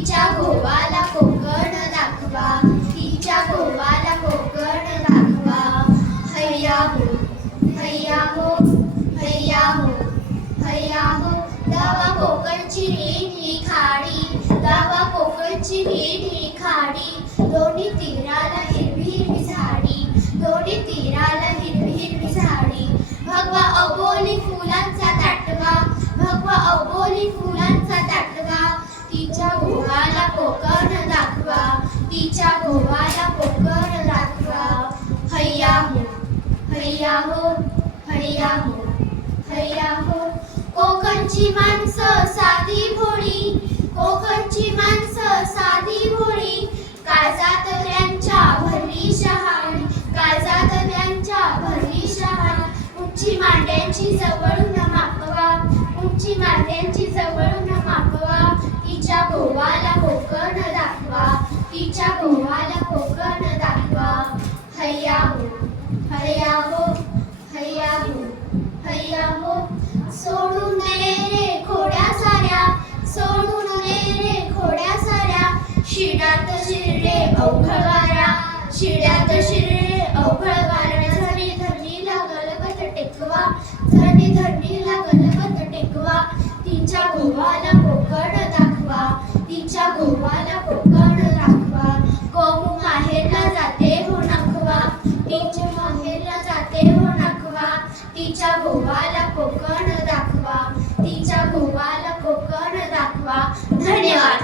तिच्या गोवाला कोकण दाखवा, तिच्या गोवाला कोकण दाखवा. हैया हो, हैया हो, हैया हो, हैया हो. गावा कोकणची ही खाडी, गावा कोकणची ही खाडी. दोन्ही तीराला हिरवी हिरवी झाडी, दोन्ही तीराला हिरवी हिरवी झाडी. भगवा अबोली फुलांचा ताटवा, भगवा अबोली फुलांचा ताटवा. तिच्या गोवाला कोकण दाखवा, तिच्या गोवाला कोकण दाखवा. हैया हो, हैया हो, हैया हो, हैया हो. कोकणची माणसं साधी भोळी, कोकणची माणसं साधी भोळी. काळजात त्यांच्या भरली शहाणी, काळजात त्यांच्या भरली शहाणी. उंची मांड्यांची जवळून मापवा, उंची मांड्यांची जवळून मापवा. तिच्या गोवाला कोकण दाखवा, तिच्या गोवाला कोकण दाखवा. हैया हो, हैया हो, हैया हो, हैया हो. सोडून दे रे खोड्या साऱ्या, सोडून दे रे खोड्या साऱ्या. शिड्यात शिरले अवघड वाऱ्या, शिड्यात शिरले अवघड वाऱ्या. झरी धरणीला गलबत टेकवा, झरी धरणीला गलबत टेकवा. तिच्या गोवाला कोकण दाखवा, तिच्या गोवाला कोकण दाखवा. कोहू माहेरला जाते हो नखवा, तिच्या माहेरला जाते हो नखवा. तिच्या गोवाला कोकण दाखवा, तिच्या गोवाला कोकण दाखवा. धन्यवाद.